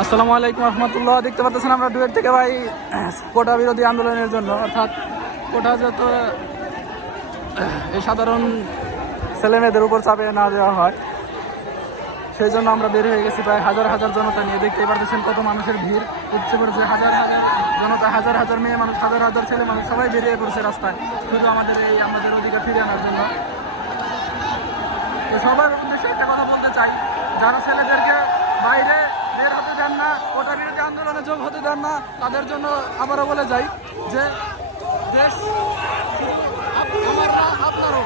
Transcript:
আসসালামু আলাইকুম রহমতুল্লাহ। দেখতে পাচ্ছেন আমরা ডুয়েট থেকে ভাই কোটা বিরোধী আন্দোলনের জন্য, অর্থাৎ কোটা যত এই সাধারণ ছেলেমেয়েদের উপর চাপে না দেওয়া হয় সেই জন্য আমরা বের হয়ে গেছি প্রায় হাজার হাজার জনতা নিয়ে। দেখতেই পাচ্ছেন কত মানুষের ভিড় উঠছে পড়েছে, হাজার হাজার জনতা, হাজার হাজার মেয়ে মানুষ, হাজার হাজার ছেলে মানুষ, সবাই বেরিয়ে পড়ছে রাস্তায় শুধু আমাদের অধিকার ফিরিয়ে আনার জন্য। তো সবার উদ্দেশ্যে একটা কথা বলতে চাই, যারা ছেলেদেরকে বাইরে বের হতে দেন না, কোটা বিরোধী আন্দোলনে যোগ হতে দেন না, তাদের জন্য আবারও বলে যাই যে দেশ আমার না আপনারও।